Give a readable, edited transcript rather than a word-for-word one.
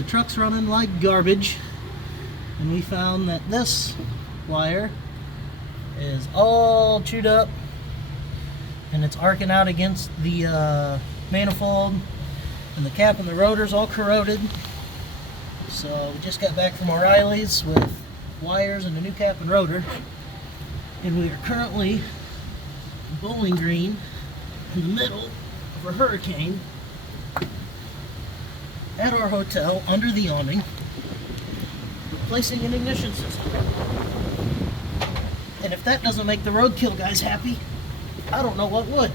the truck's running like garbage, and we found that this wire is all chewed up and it's arcing out against the manifold, and the cap and the rotor's all corroded. So we just got back from O'Reilly's with wires and a new cap and rotor, and we are currently Bowling Green in the middle of a hurricane at our hotel under the awning, replacing an ignition system. And if that doesn't make the roadkill guys happy, I don't know what would.